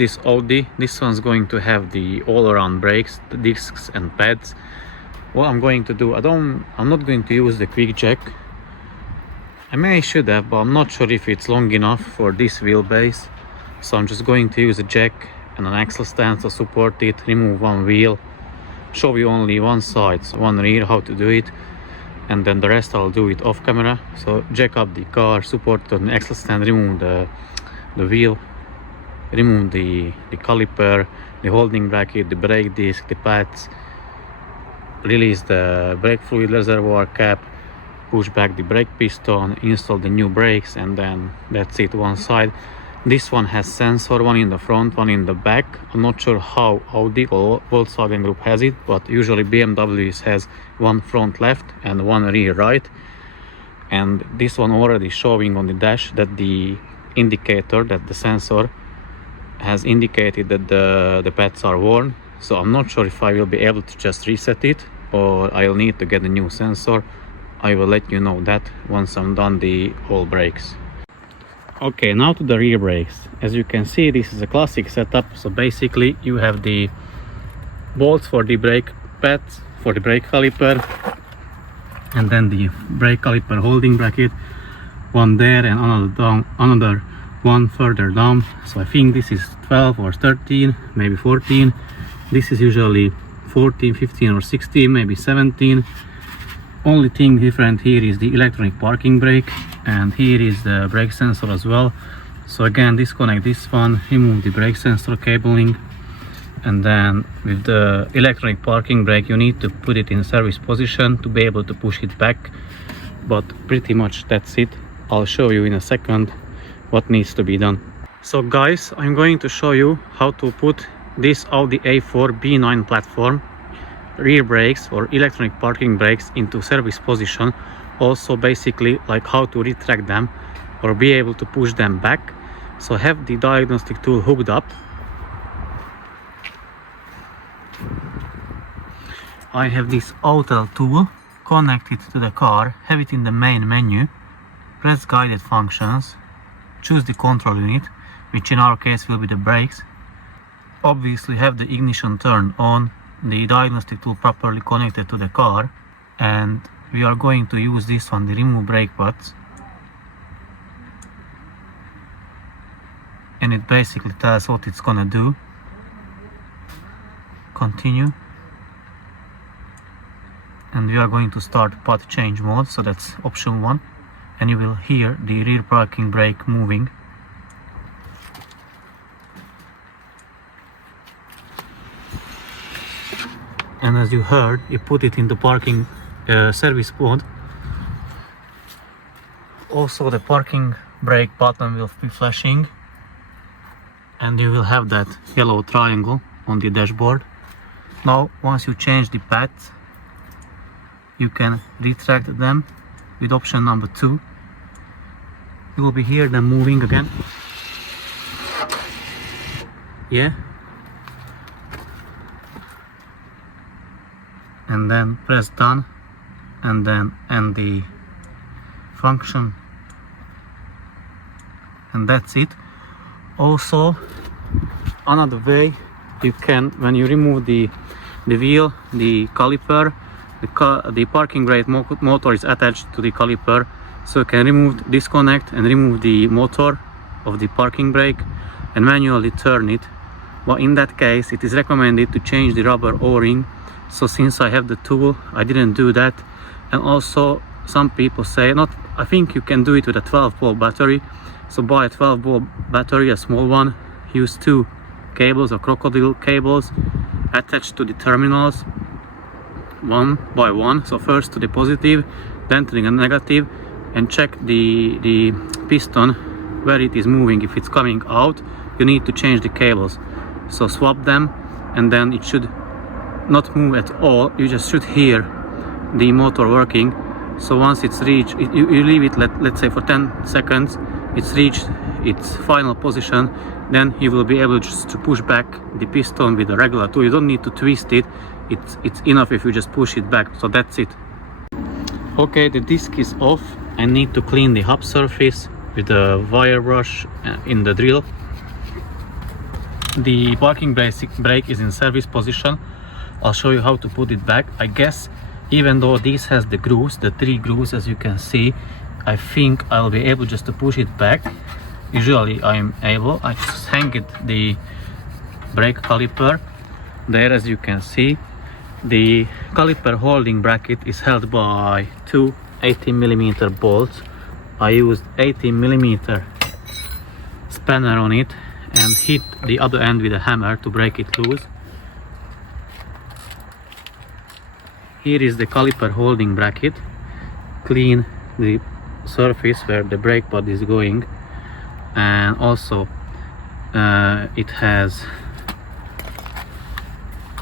this Audi. This one's going to have the all-around brakes, the discs and pads. What I'm going to do, I'm not going to use the quick jack. I should have, but I'm not sure if it's long enough for this wheelbase. So I'm just going to use a jack and an axle stand to support it, remove one wheel, show you only one side, so one rear, how to do it, and then the rest I'll do it off camera. So jack up the car, support it on the axle stand, remove the wheel, remove the caliper, the holding bracket, the brake disc, the pads, release the brake fluid reservoir cap, push back the brake piston, install the new brakes, and then that's it, one side. This one has sensor, one in the front, one in the back. I'm not sure how Audi or Volkswagen Group has it, but usually BMW has one front left and one rear right. And this one already showing on the dash that the indicator, that the sensor has indicated that the pads are worn. So I'm not sure if I will be able to just reset it or I'll need to get a new sensor. I will let you know that once I'm done the whole brakes. Okay, now to the rear brakes. As you can see, this is a classic setup. So basically you have the bolts for the brake pads, for the brake caliper, and then the brake caliper holding bracket, one there and another one further down. So I think this is 12 or 13, maybe 14. This is usually 14, 15 or 16, maybe 17. Only thing different here is the electronic parking brake, and here is the brake sensor as well. So again, disconnect this one, remove the brake sensor cabling, and then with the electronic parking brake you need to put it in service position to be able to push it back. But pretty much that's it. I'll show you in a second what needs to be done. So guys, I'm going to show you how to put this Audi A4 B9 platform rear brakes or electronic parking brakes into service position. Also basically like how to retract them or be able to push them back. So have the diagnostic tool hooked up. I have this auto tool connected to the car, have it in the main menu, press guided functions, choose the control unit, which in our case will be the brakes. Obviously have the ignition turned on, the diagnostic tool properly connected to the car, and we are going to use this one, the remove brake pads, and it basically tells what it's gonna do. Continue, and we are going to start path change mode, so that's option 1, and you will hear the rear parking brake moving. And as you heard, you put it in the parking service mode. Also the parking brake button will be flashing, and you will have that yellow triangle on the dashboard. Now once you change the pads, you can retract them with option number 2. You will be hear them moving again. Yeah. And then press done, and then end the function, and that's it. Also another way you can, when you remove the wheel, the caliper, the parking brake motor is attached to the caliper, so you can remove, disconnect and remove the motor of the parking brake and manually turn it. But in that case it is recommended to change the rubber o-ring. So since I have the tool, I didn't do that. And also some people say, I think you can do it with a 12-volt battery. So buy a 12-volt battery, a small one, use 2 cables or crocodile cables attached to the terminals one by one. So first to the positive, then to the negative, and check the piston where it is moving. If it's coming out, you need to change the cables. So swap them, and then it should not move at all. You just should hear the motor working. So once it's reached, you leave it, let's say for 10 seconds, it's reached its final position, then you will be able just to push back the piston with a regular tool. You don't need to twist it. It's enough if you just push it back. So that's it. Okay, the disc is off. I need to clean the hub surface with a wire brush in the drill. The parking brake is in service position. I'll show you how to put it back. I guess even though this has the grooves, the 3 grooves as you can see, I think I'll be able just to push it back. Usually I'm able. I just hang it the brake caliper there. As you can see, the caliper holding bracket is held by 2 18mm bolts. I used 18mm spanner on it and hit the other end with a hammer to break it loose. Here is the caliper holding bracket. Clean the surface where the brake pad is going, and also it has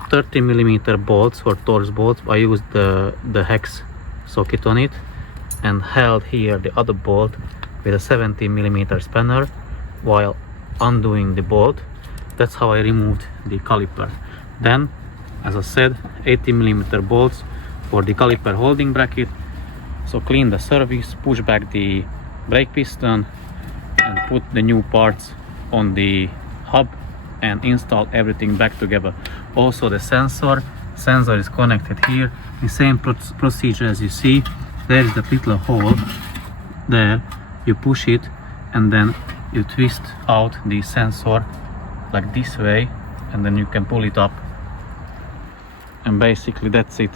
30mm bolts or Torx bolts. I used the hex socket on it and held here the other bolt with a 17mm spanner while undoing the bolt. That's how I removed the caliper. Then, as I said, 18mm bolts for the caliper holding bracket. So clean the surface, push back the brake piston and put the new parts on the hub and install everything back together. Also the sensor is connected here. The same procedure as you see. There is the little hole there. You push it and then you twist out the sensor like this way, and then you can pull it up, and basically that's it.